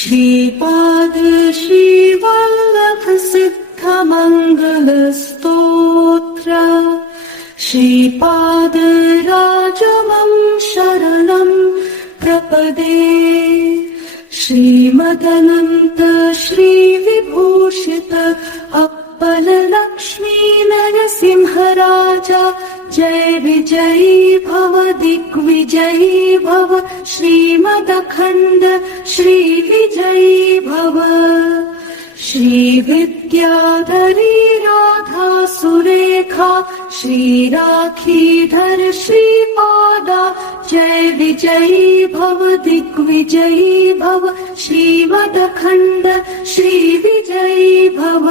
श्रीपाद श्रीवल्लभ सिद्ध मंगल स्तोत्र श्रीपाद राजमं शरणं प्रपदे श्रीमदनन्त श्री विभूषित अप्पल लक्ष्मी नरसिंह राजा जय विजयी भव दिग्विजयी भव श्रीमदखण्ड श्री विजयी भव श्री विद्याधरी राधा सुरेखा श्री राखीधर श्रीपादा जय विजयी भव दिग्विजयी भव श्रीमदखण्ड श्री विजयी भव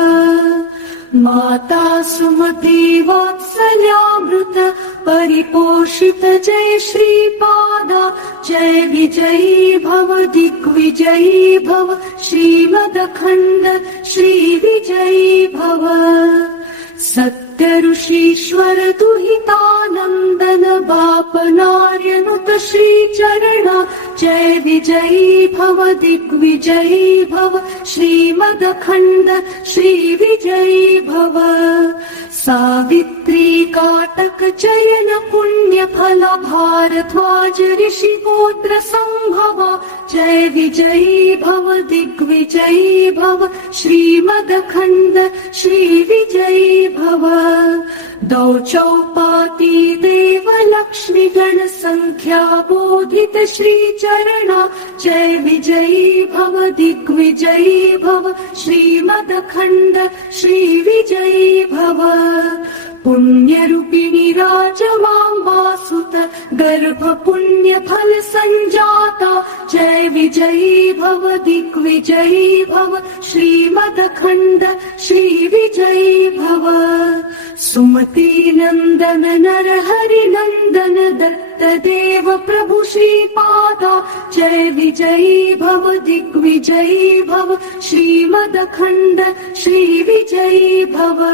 माता सुमति वात्सल्यामृत परिपोषित जय श्रीपादा जय विजयी भव दिग्विजयी भव श्रीमदखण्ड श्री विजयी भव सत्य ऋषीश्वर दुहितानन्दन बापनार्यनुत श्री चरणा जय विजयी भव दिग्विजयी भव श्रीमदखण्ड श्री विजयी भव सावित्री काटक चयन पुण्य फल भारद्वाज ऋषि गोत्र संभवा जय विजयी भव दिग्विजयी भव श्रीमदखण्ड श्री विजयी भव दौ चौपाती देव लक्ष्मी गण संख्या बोधित श्री चरणा जय विजयी भव दिग्विजयी भव श्रीमदखण्ड श्री विजयी भव पुण्य रूपिणी राजमाम्बासुत गर्भ पुण्य फल संजाता जय विजयी भव दिग्विजयी भव श्रीमदखण्ड श्री विजयी भव सुमति नंदन नर हरि नंदन दत्त देव प्रभु श्रीपादा जय विजयी भव दिग्विजयी भव श्रीमदखण्ड श्री विजयी भव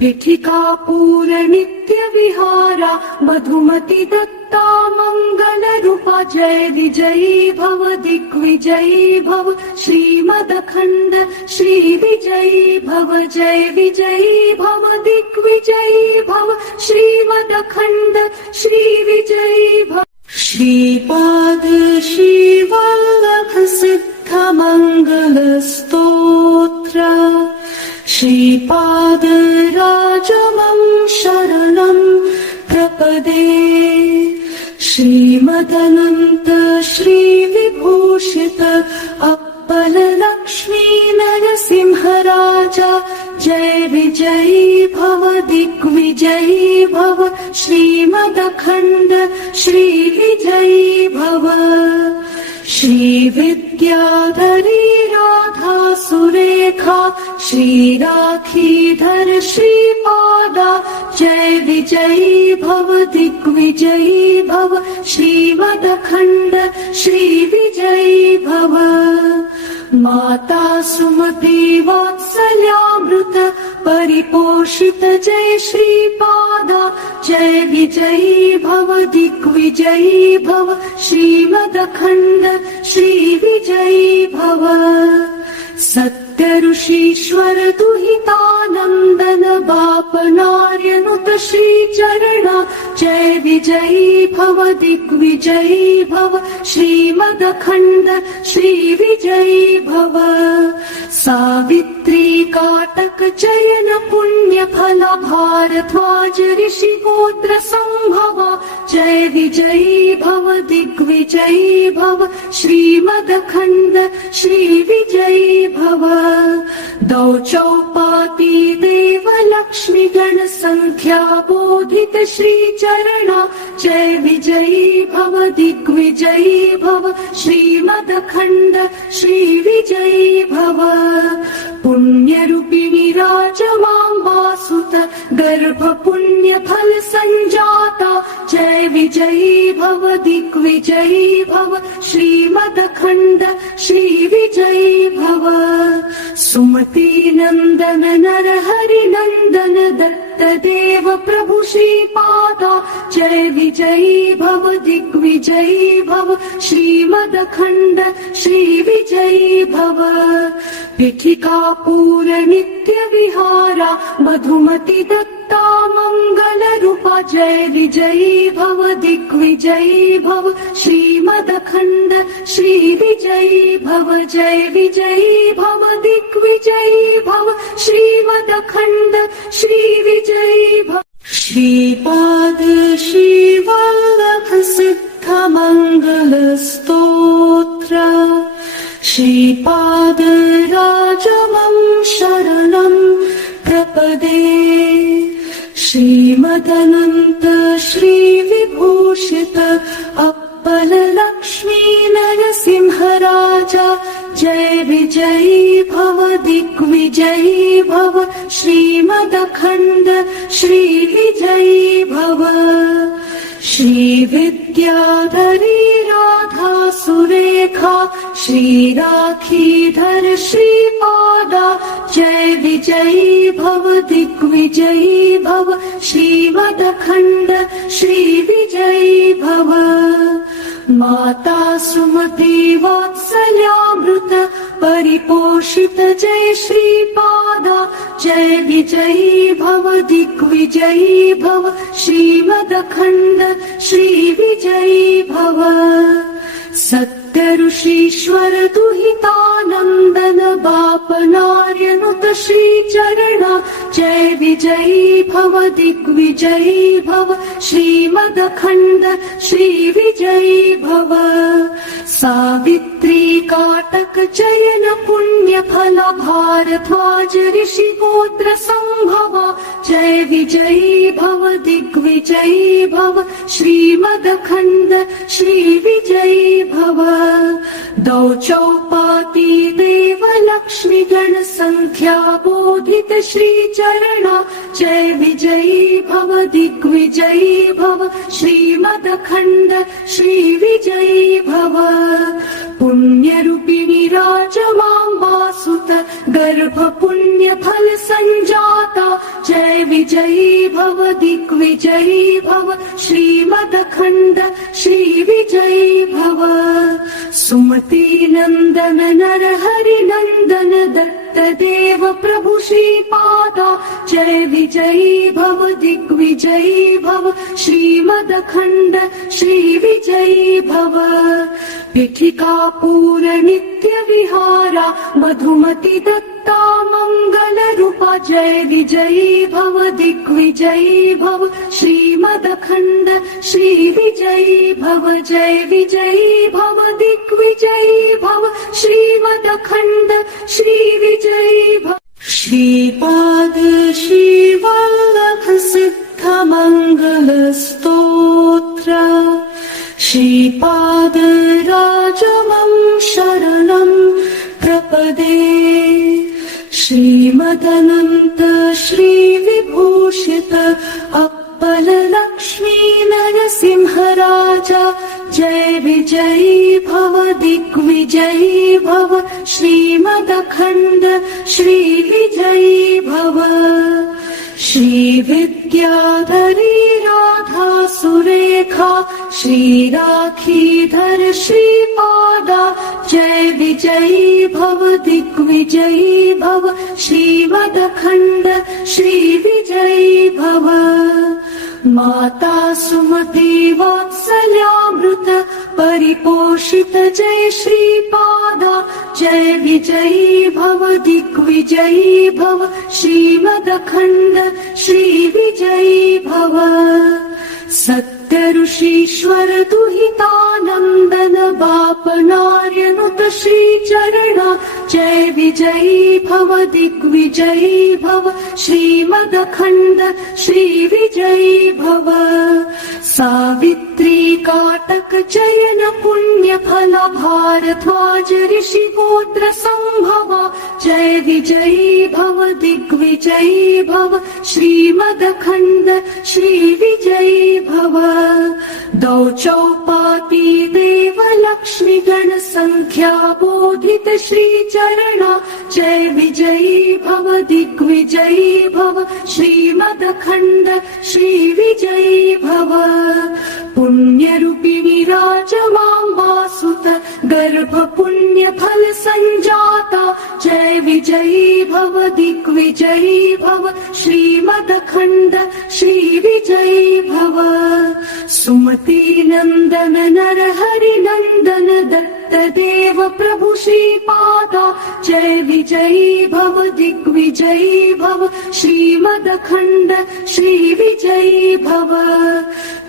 पीठिका पूर नित्य विहारा मधुमति दत्ता मंगल रूपा जय विजयी भव दिग्विजयी भव श्रीमदखण्ड श्री विजयी भव जय विजयी भव दिग्विजयी भव श्रीमदखण्ड श्री विजयी भव श्रीपाद श्रीवल्लभ सिद्ध मंगल स्तोत्र श्रीपाद राजमं शरणं प्रपदे श्रीमदनन्त श्री विभूषित अप्पल लक्ष्मी नरसिंह राजा जय विजयी भव दिग्विजयी भव श्रीमदखण्ड श्री विजयी भव श्री विद्याधरी राधा सुरेखा श्री राखीधर श्रीपादा जय विजयी भव दिग्विजयी भव श्रीमदखण्ड श्री विजयी भव माता सुमति वात्सल्यामृत परिपोषित जय श्रीपादा जय विजयी भव दिग्विजयी भव श्रीमदखण्ड श्री विजयी भव सत्य ऋषीश्वर दुहितानन्दन बापनार्यनुत श्री चरणा जय विजयी भव दिग्विजयी भव श्रीमदखण्ड श्री विजयी भव सावित्री काटक चयन पुण्य फल भारद्वाज ऋषि गोत्र संभवा जय विजयी भव दिग्विजयी भव श्रीमदखण्ड श्री विजयी भव दौ चौपाती देव लक्ष्मी गण संख्या बोधित श्री चरणा जय विजयी भव दिग्विजयी भव श्रीमदखण्ड श्री विजयी भव पुण्य रूपिणी राजमाम्बासुत गर्भ पुण्य फल संजाता जय विजयी भव दिग्विजयी भव श्रीमदखण्ड श्री विजयी भव सुमति नंदन नर हरि नंदन दत्त दत्तदेव प्रभु श्रीपादा जय विजयी भव दिग्विजयी भव श्रीमदखण्ड श्री विजयी भव पीठिकापुर नित्य विहारा मधुमति दत्ता मंगल रूपा जय विजयी भव दिग्विजयी भव श्रीमदखण्ड श्री विजयी भव जय विजयी भव दिग्विजयी भव श्रीमदखण्ड श्री विजयी भव श्रीपाद श्रीवल्लभ सिद्ध मंगल स्तोत्र श्रीपाद राजमं शरणं प्रपदे श्रीमदनन्त श्री विभूषित अप्पल लक्ष्मी नरसिंह राजा जय विजयी भव दिग्विजयी भव श्रीमदखण्ड श्री विजयी भव श्री विद्याधरी राधा सुरेखा श्री राखीधर श्रीपादा जय विजयी भव दिग्विजयी भव श्रीमदखण्ड श्री विजयी भव माता सुमति वात्सल्यामृत परिपोषित जय श्रीपादा जय विजयी भव दिग्विजयी भव श्रीमदखण्ड श्री विजयी भव सत्य ऋषीश्वर दुहितानन्दन बापनार्यनुत श्रीचरण जय विजयी भव दिग्विजयी भव श्रीमदखण्ड श्री विजयी भव सावित्री काटक चयन पुण्य फल भारद्वाज ऋषि गोत्र संभव जय विजयी भव दिग्विजयी भव श्रीमदखण्ड श्री विजयी भव दौ चौपाती देव लक्ष्मी गण संख्या बोधित श्री चरण जय विजयी भव दिग्विजयी भव श्रीमदखण्ड श्री विजयी भव पुण्य रूपिणी राजमाम्बा सुत गर्भ पुण्य फल संजाता जय विजयी भव दिग्विजयी भव श्रीमदखण्ड श्री विजयी भव सुमति नंदन नर हरि नंदन दत्तदेव प्रभु श्रीपादा जय विजयी भव दिग्विजयी भव श्रीमदखण्ड श्री विजयी भव पीठिकापुर नित्य विहारा मधुमति दत्ता मंगल रूपा जय विजयी भव दिग्विजयी भव श्रीमदखण्ड श्री विजयी भव जय विजयी भव दिग्विजयी भव श्रीमदखण्ड श्री विजयी भव श्रीपाद श्रीवल्लभ सिद्ध मंगल स्तोत्र श्रीपाद राजमं शरणं प्रपदे श्रीमदनन्त श्री विभूषित अप्पल लक्ष्मी नरसिंह राजा जय विजयी भव दिग्विजयी भव श्रीमदखण्ड श्री विजयी भव श्री विद्याधरी राधा सुरेखा श्री राखीधर श्रीपादा जय विजयी भव दिग्विजयी भव श्रीमदखण्ड श्री विजयी भव माता सुमति वात्सल्यामृत परिपोषित जय श्रीपादा जय विजयी भव दिग्विजयी भव श्रीमदखण्ड श्री विजयी भव सत्य ऋषीश्वर दुहितानन्दन बापनार्यनुत श्रीचरण जय विजयी भव दिग्विजयी भव श्रीमदखण्ड श्री विजयी भव सावित्री काटक चयन पुण्य फल भारद्वाज ऋषि गोत्र संभव जय विजयी भव दिग्विजयी भव श्रीमदखण्ड श्री विजयी भव दौ चौपाती देव लक्ष्मी गण संख्या बोधित श्री चरणा जय विजयी भव दिग्विजयी भव श्रीमदखण्ड श्री विजयी भव पुण्यरूपी विराजमां वासुत गर्भ पुण्य फल संजाता जय विजयी भव दिग्विजयी भव श्रीमदखण्ड श्री विजयी भव सुमति नंदन नर हरि नंदन दत्त देव प्रभु श्रीपादा जय विजयी भव दिग्विजयी भव श्रीमदखण्ड श्री विजयी भव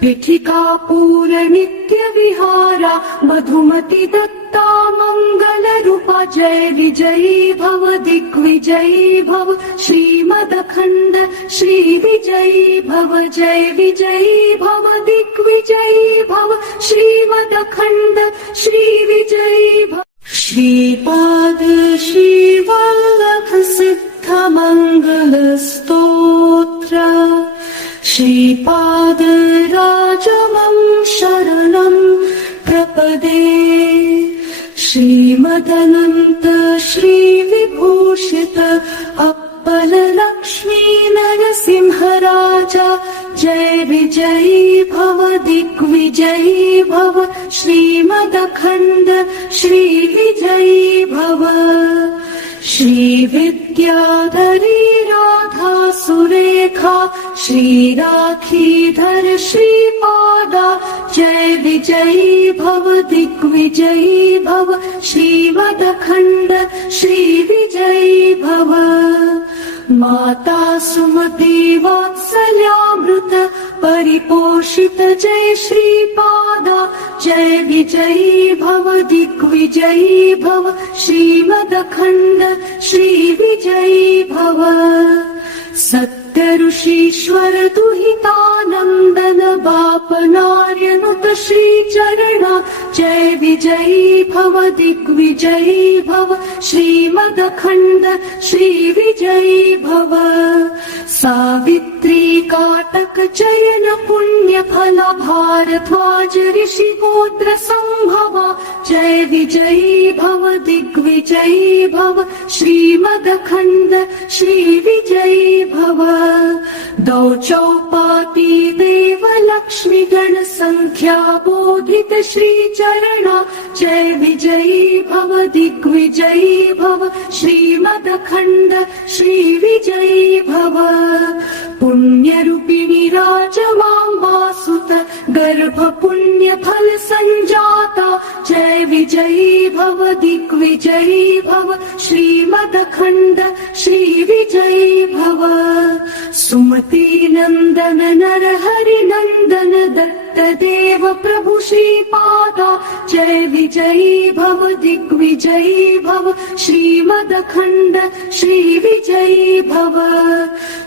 पीठिका पूर नित्य विहारा मधुमति दत्ता मंगल रूपा जय विजयी भव दिग्विजयी भव श्रीमदखण्ड श्री विजयी भव जय विजयी भव दिग्विजयी भव श्रीमदखण्ड श्री विजयी भव श्रीपाद श्री वल्लभ सिद्ध मंगल स्तोत्र श्रीपाद राजमं शरणं प्रपदे श्रीमदनन्त श्री विभूषित अप्पल लक्ष्मी नरसिंह राजा जय विजयी भव दिग्विजयी भव श्रीमदखण्ड श्री विजयी भव श्री विद्याधरी राधा सुरेखा श्री राखीधर श्रीपादा जय विजयी भव दिग्विजयी भव श्रीमदखण्ड श्री विजयी भव माता सुमति वात्सल्यामृत परिपोषित जय श्रीपादा जय विजयी भव दिग्विजयी भव श्रीमदखण्ड श्री विजयी भव सत्य ऋषीश्वर दुहितानन्दन बापनार्यनुत श्री चरणा जय विजयी भव दिग्विजयी भव श्रीमदखण्ड श्री विजयी भव सावित्री काटक चयन पुण्य फल भारद्वाज ऋषि गोत्र संभवा जय विजयी भव दिग्विजयी भव श्रीमदखण्ड श्री विजयी भव दौ चौपाती देव लक्ष्मी गण संख्या बोधित श्री चरणा जय विजयी भव दिग्विजयी भव श्रीमदखण्ड श्री विजयी भव पुण्यरूपी विराजमां वासुत गर्भ पुण्य फल संजाता जय विजयी भव दिग्विजयी भव श्रीमदखण्ड श्री विजयी भव सुमति नंदन नर हरि नंदन दत्त देव प्रभु श्रीपादा जय विजयी भव दिग्विजयी भव श्रीमदखण्ड श्री विजयी भव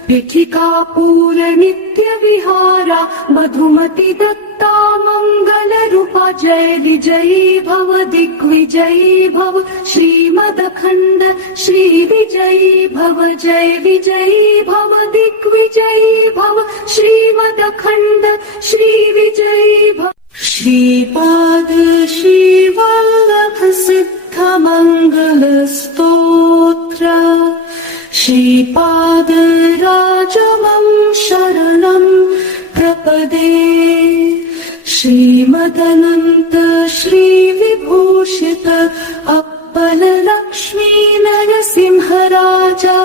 पीठिका पूर नित्य विहारा मधुमति दत्ता मंगल रूपा जय विजयी भव दिग्विजयी भव श्रीमदखण्ड श्री विजयी भव जय विजयी भव दिग्विजयी भव श्रीमदखण्ड श्री विजयी भव श्रीपाद श्री वल्लभ सिद्ध मंगल स्तोत्र श्रीपाद राजमं शरणं प्रपदे श्रीमदनन्त श्री विभूषित अप्पल लक्ष्मी नरसिंह राजा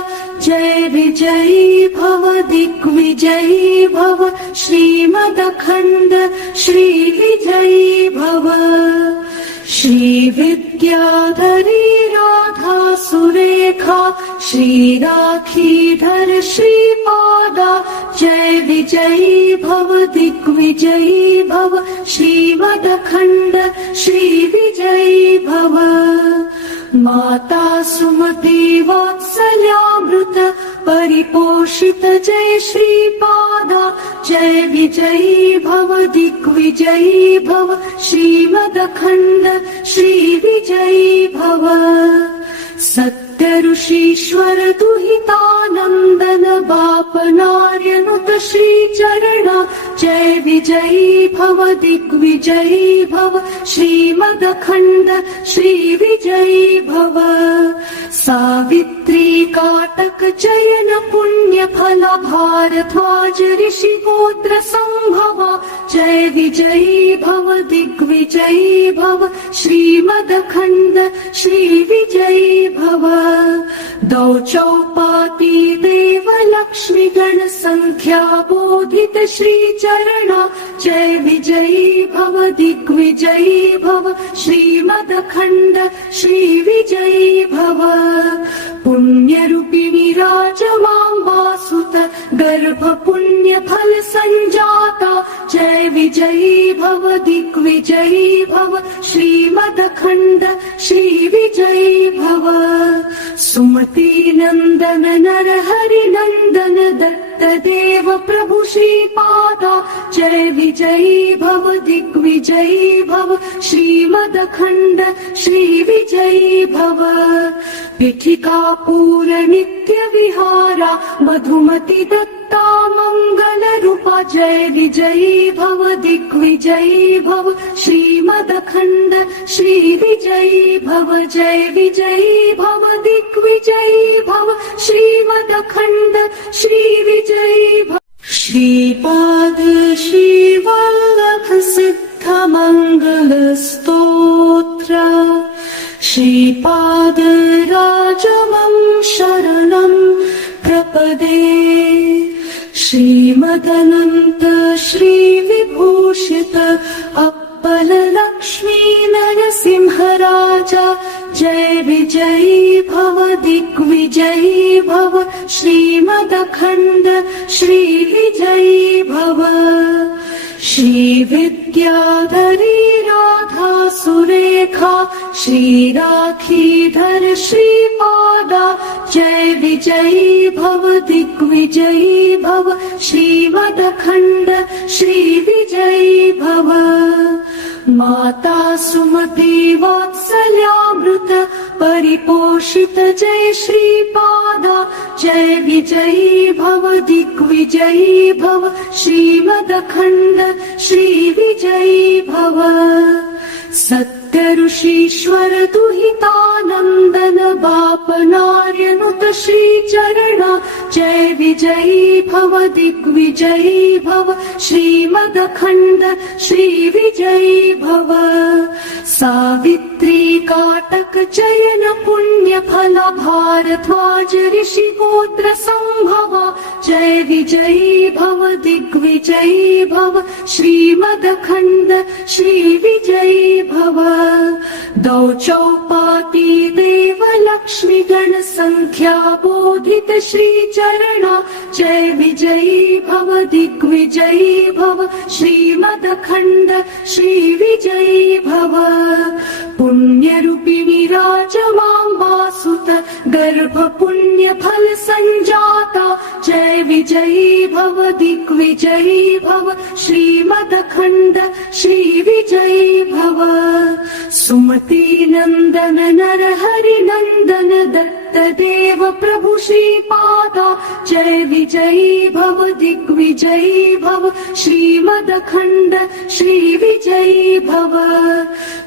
जय विजयी भव दिग्विजयी भव श्रीमदखण्ड श्री विजयी भव श्री विद्याधरी राधा सुरेखा श्री राखीधर श्रीपादा जय विजयी भव दिग्विजयी भव श्रीमदखण्ड श्री विजयी भव माता सुमति वात्सल्यामृत परिपोषित जय श्रीपादा जय विजयी भव दिग्विजयी भव श्रीमदखण्ड श्री विजयी भव सत्य ऋषीश्वर दुहितानन्दन बापनार्यनुत श्रीचरणा जय विजयी भव दिग्विजयी भव श्रीमदखण्ड श्रीविजयी भव सावित्री काटक चयन पुण्य फल भारद्वाज ऋषि गोत्र संभवा जय विजयी भव दिग्विजयी भव श्रीमदखण्ड श्रीविजयी भव दौ चौपाती देव लक्ष्मी गण संख्या बोधित श्रीचरणा जय विजयी भव दिग्विजयी भव श्रीमदखण्ड श्रीविजयी भव पुण्यरूपिणी राजमाम्बासुत गर्भ पुण्य फल संजाता जय विजयी भव दिग्विजयी भव श्रीमदखण्ड श्रीविजयी भव सुमति नन्दन नरहरि नन्दन दत्त देव प्रभु श्रीपादा जय विजयी भव दिग्विजयी भव श्रीमदखण्ड श्रीविजयी भव पीठिका पूर नित्य विहारा मधुमति दत्ता मंगल रूपा जय विजयी भव दिग्विजयी भव श्रीमदखण्ड श्रीविजयी भव जय विजयी भव दिग्विजयी भव श्रीमदखण्ड श्रीविजयी भव श्रीपाद श्रीवल्लभ सिद्ध मंगल स्तोत्र श्रीपाद राजमं शरणं प्रपदे श्रीमदनन्त श्रीविभूषित अप्पल लक्ष्मी नरसिंहराजा जय विजयी भव दिग्विजयी भव श्रीमदखण्ड श्रीविजयी भव श्रीविद्याधरी राधा सुरेखा श्रीराखीधर श्रीपादा जय विजयी भव दिग्विजयी भव श्रीमदखण्ड श्रीविजयी भव माता सुमति वात्सल्यामृत परिपोषित जय श्रीपादा जय विजयी भव दिग्विजयी भव श्रीमदखण्ड श्रीविजयी भव सत्य ऋषीश्वर दुहितानन्दन बापनार्यनुत श्रीचरणा जय विजयी भव दिग्विजयी भव श्रीमदखण्ड श्रीविजयी भव सावित्री काटक चयन पुण्य फल भारद्वाज ऋषि गोत्र संभवा जय विजयी भव दिग्विजयी भव श्रीमदखण्ड श्रीविजयी भव दौ चौपाती देव लक्ष्मी गण संख्या बोधित श्रीचरणा जय विजयी भव दिग्विजयी भव श्रीमदखण्ड श्रीविजयी भव पुण्यरूपिणी राजमाम्बासुत गर्भ पुण्य फल संजाता जय विजयी भव दिग्विजयी भव श्रीमदखण्ड श्रीविजयी भव सुमति नन्दन नरहरि नन्दन दत्त देव प्रभु श्रीपादा जय विजयी भव दिग्विजयी भव श्रीमदखण्ड श्रीविजयी भव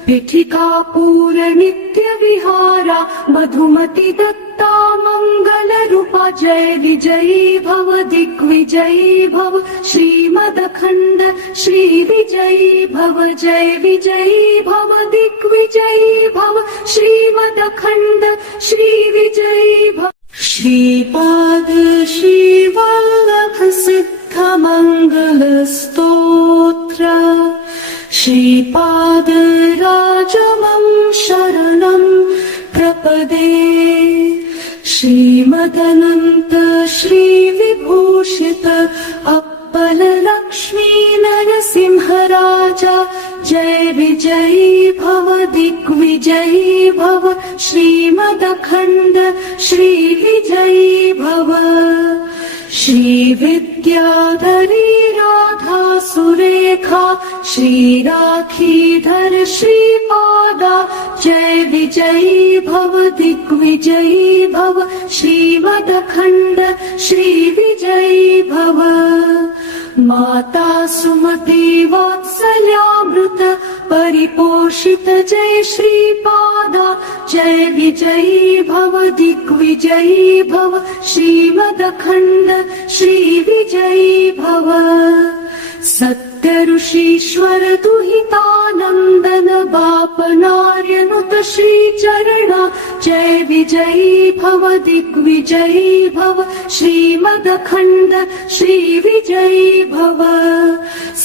पीठिका पूर नित्य विहारा मधुमति दत्ता मंगल रूपा जय विजयी भव दिग्विजयी भव श्रीमदखण्ड श्रीविजयी भव जय विजयी भव दिग्विजयी भव श्रीमदखण्ड श्रीविजयी भव श्रीपाद श्रीवल्लभ सिद्ध मंगल स्तोत्र श्रीपाद राजमं शरणं प्रपदे श्रीमदनन्त श्रीविभूषित अप्पल लक्ष्मी नरसिंहराजा जय विजयी भव दिग्विजयी भव श्रीमदखण्ड श्रीविजयी भव श्रीविद्याधरी राधा सुरेखा श्रीराखीधर श्रीपादा जय विजयी भव दिग्विजयी भव श्रीमदखण्ड श्रीविजयी भव माता सुमति वात्सल्यामृत परिपोषित जय श्रीपादा जय विजयी भव दिग्विजयी भव श्रीमदखण्ड श्रीविजयी भव सत्य ऋषीश्वर दुहितानन्दन बापनार्यनुत श्रीचरणा जय विजयी भव दिग्विजयी भव श्रीमदखण्ड श्रीविजयी भव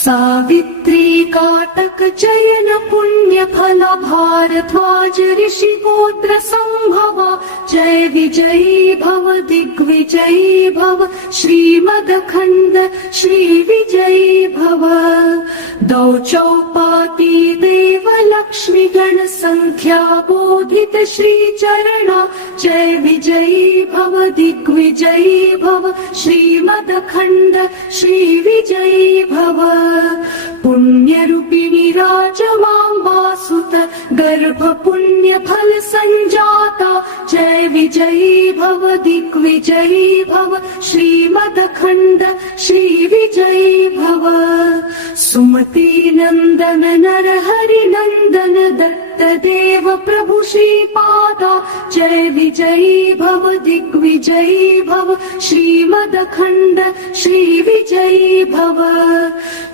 सावित्री काटक चयन पुण्य फल भारद्वाज ऋषि गोत्र संभवा जय विजयी भव दिग्विजयी भव श्रीमदखण्ड श्रीविजयी भव दौ चौपाती देव लक्ष्मी गण संख्या बोधित श्रीचरणा जय विजयी भव दिग्विजयी भव श्रीमदखण्ड श्रीविजयी भव पुण्यरूपिणी राजमाम्बासुत गर्भ पुण्य फल संजाता जय विजयी भव दिग्विजयी भव श्रीमदखण्ड श्रीविजयी भव सुमति नंदन नर हरि नंदन दत्त देव प्रभु श्रीपादा जय विजयी भव दिग्विजयी भव श्रीमदखण्ड श्रीविजयी भव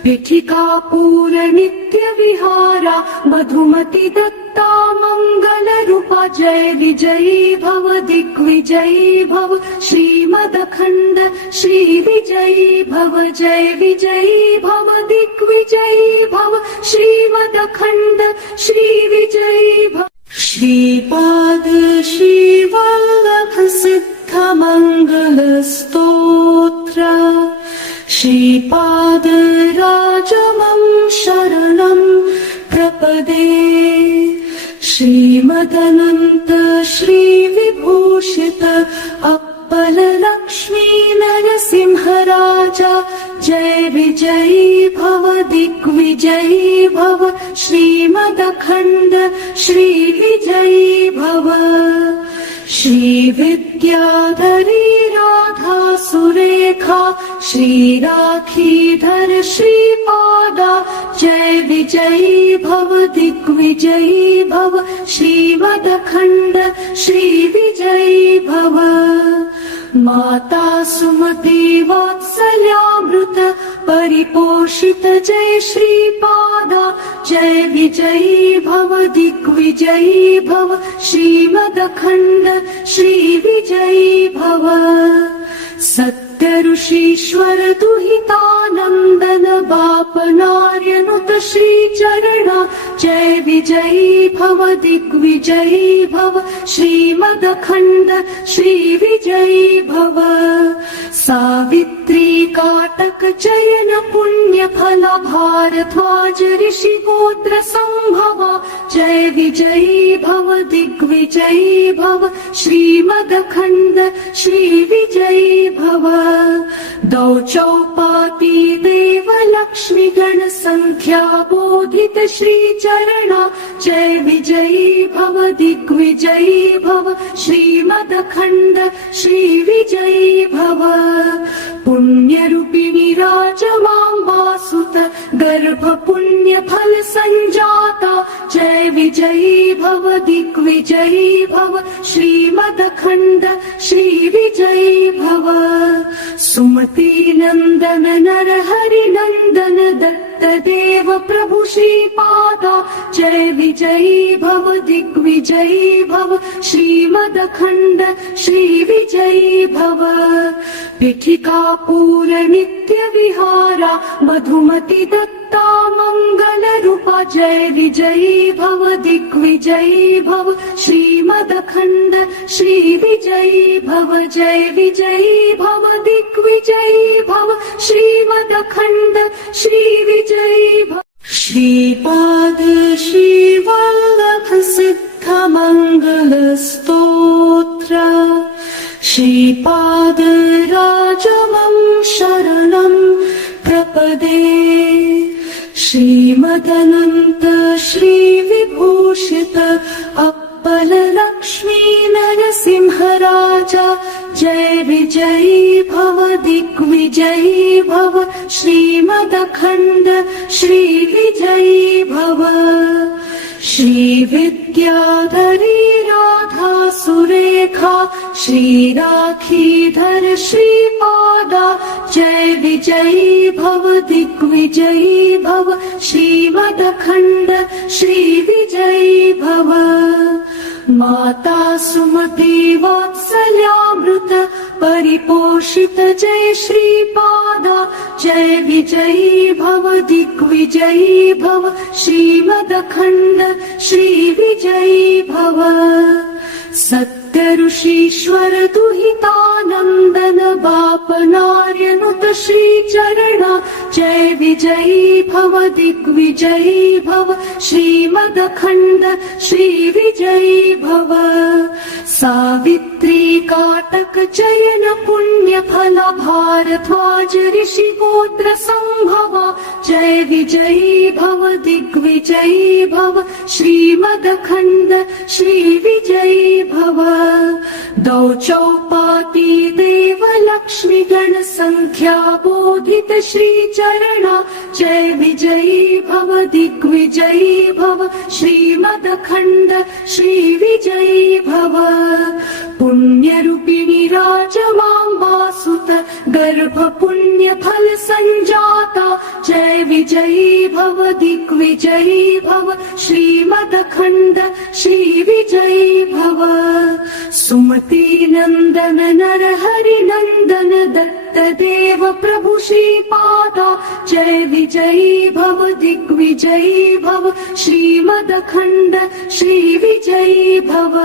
पीठिका पूर नित्य विहारा मधुमति दत्ता मंगल रूपा जय विजयी भव दिग्विजयी भव श्रीमदखण्ड श्रीविजयी भव जय विजयी भव दिग्विजयी भव श्रीमदखण्ड श्रीविजयी भव श्रीपाद श्रीवल्लभ सिद्ध मंगल स्तोत्र श्रीपाद राजमं शरणं प्रपदे श्रीमदनन्त श्रीविभूषित अप्पल लक्ष्मी नरसिंहराजा जय विजयी भव दिग्विजयी भव श्रीमदखण्ड श्रीविजयी भव श्रीविद्याधरी राधा सुरेखा श्रीराखीधर श्रीपादा जय विजयी भव दिग्विजयी भव श्रीमदखण्ड श्रीविजयी भव माता सुमति वात्सल्यामृत परिपोषित जय श्रीपादा जय विजयी भव दिग्विजयी भव श्रीमदखण्ड श्रीविजयी भव सत्य ऋषीश्वर दुहितानन्दन बापनार्यनुत श्रीचरणा जय विजयी भव दिग्विजयी भव श्रीमदखण्ड श्रीविजयी भव सावित्री काटक चयन पुण्य फल भारद्वाज ऋषि गोत्र संभवा जय विजयी भव दिग्विजयी भव श्रीमदखण्ड श्रीविजयी भव दौ चौपाती देव लक्ष्मी गण संख्या बोधित श्रीचरणा जय विजयी भव दिग्विजयी भव श्रीमदखण्ड श्रीविजयी भव पुण्यरूपिणी राजमाम्बासुत गर्भ पुण्य फल संजाता जय विजयी भव दिग्विजयी भव श्रीमदखण्ड श्रीविजयी भव सुमति नंदन नर हरि नंदन दत्त देव प्रभु श्रीपादा जय विजयी भव दिग्विजयी भव श्रीमदखण्ड श्रीविजयी भव पीठिका पूर नित्य विहारा मधुमति दत्ता मंगल रूपा जय विजयी भव दिग्विजयी भव श्रीमदखण्ड श्रीविजयी भव जय विजयी भव दिग्विजयी भव श्रीमदखण्ड श्रीविजयी भव श्रीपाद श्रीवल्लभ सिद्ध मंगल स्तोत्र श्रीपाद राजमं श्रीमदनन्त श्रीविभूषित अप्पल लक्ष्मी नरसिंहराजा जय विजयी भव दिग्विजयी भव श्रीमदखण्ड श्रीविजयी भव श्रीविद्याधरी राधा सुरेखा श्रीराखीधर श्रीपादा जय विजयी भव दिग्विजयी भव श्रीमदखण्ड श्रीविजयी भव माता सुमति वात्सल्यामृत परिपोषित जय श्रीपादा जय विजयी भव दिग्विजयी भव श्रीमदखण्ड श्रीविजयी भव सत्य ऋषीश्वर दुहितानन्दन बापनार्यनुत श्रीचरणा जय विजयी भव दिग्विजयी भव श्रीमदखण्ड श्रीविजयी भव सावित्री काटक चयन पुण्य फल भारद्वाज ऋषिगोत्र संभवा जय विजयी भव दिग्विजयी भव श्रीमदखण्ड श्रीविजयी भव दौ चौपाती देव लक्ष्मी गण संख्या बोधित श्रीचरणा जय विजयी भव दिग्विजयी भव श्रीमदखण्ड श्रीविजयी भव पुण्यरूपिणी राजमाम्बासुत गर्भ पुण्य फल संजाता जय विजयी भव दिग्विजयी भव श्रीमदखण्ड श्रीविजयी भव सुमति नंदन नर हरि नंदन दत्त देव प्रभु श्रीपादा जय विजयी भव दिग्विजयी भव श्रीमदखण्ड श्रीविजयी भव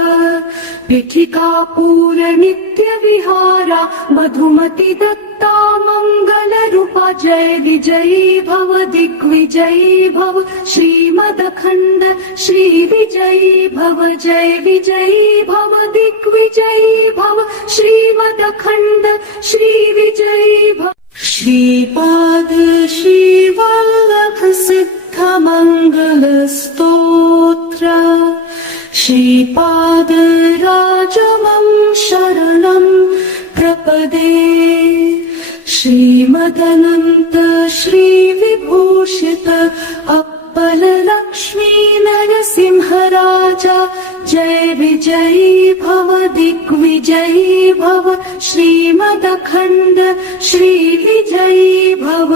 पीठिका पूर नित्य विहारा मधुमति दत्ता मंगल रूपा जय विजयी भव दिग्विजयी भव श्रीमदखण्ड श्रीविजयी भव जय विजयी भव दिग्विजयी भव श्रीमदखण्ड श्रीविजयी भव श्रीपाद श्रीवल्लभ सिद्ध मंगल स्तोत्र श्रीपाद राजमं शरणं प्रपदे श्रीमदनन्त श्रीविभूषित अप्पल लक्ष्मी नरसिंहराजा जय विजयी भव दिग्विजयी भव श्रीमदखण्ड श्रीविजयी भव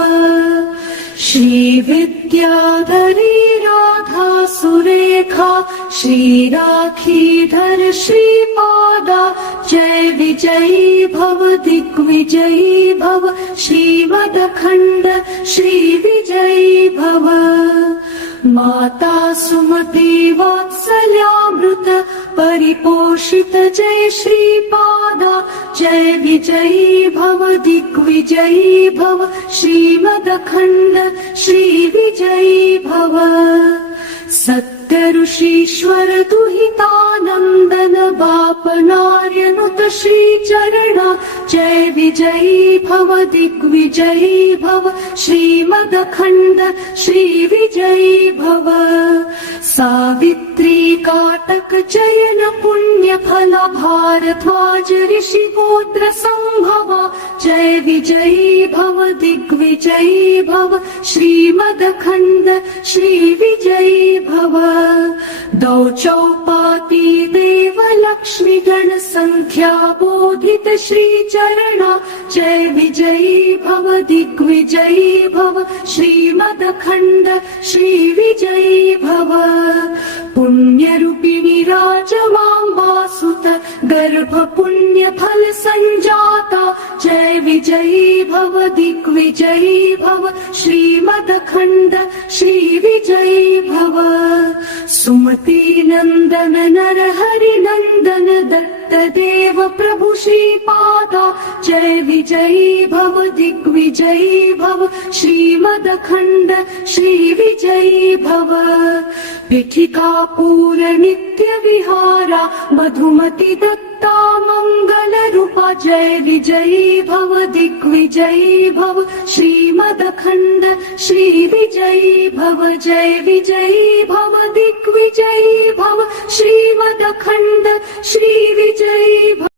श्रीविद्याधरी राधा सुरेखा श्रीराखीधर श्रीपादा जय विजयी भव दिग्विजयी भव श्रीमदखण्ड श्रीविजयी भव माता सुमति वात्सल्यामृत परिपोषित जय श्रीपादा जय विजयी भव दिग्विजयी भव श्रीमदखण्ड श्रीविजयी भव सत्य ऋषीश्वर दुहितानन्दन बापनार्यनुत श्रीचरणा जय विजयी भव दिग्विजयी भव श्रीमदखण्ड श्रीविजयी भव सावित्री काटक चयन पुण्य फल भारद्वाज ऋषिगोत्र संभवा जय विजयी भव दिग्विजयी भव श्रीमदखण्ड श्रीविजयी भव दौ चौपाती देव लक्ष्मी गण संख्या बोधित श्रीचरणा जय विजयी भव दिग्विजयी भव श्रीमदखण्ड श्रीविजयी भव पुण्यरूपिणी राजमाम्बासुत गर्भ पुण्य फल संजाता जय विजयी भव दिग्विजयी भव श्रीमदखण्ड श्रीविजयी भव सुमति नंदन नर हरि नंदन दत्त देव प्रभु श्रीपादा जय विजयी भव दिग्विजयी भव श्रीमदखण्ड श्रीविजयी भव पीठिका पूर नित्य विहारा मधुमति दत्ता मंगल रूपा जय विजयी भव दिग्विजयी भव श्रीमदखण्ड श्री विजयी भव जय विजयी भव दिग्विजयी भव श्रीमदखण्ड श्री विजयी भव।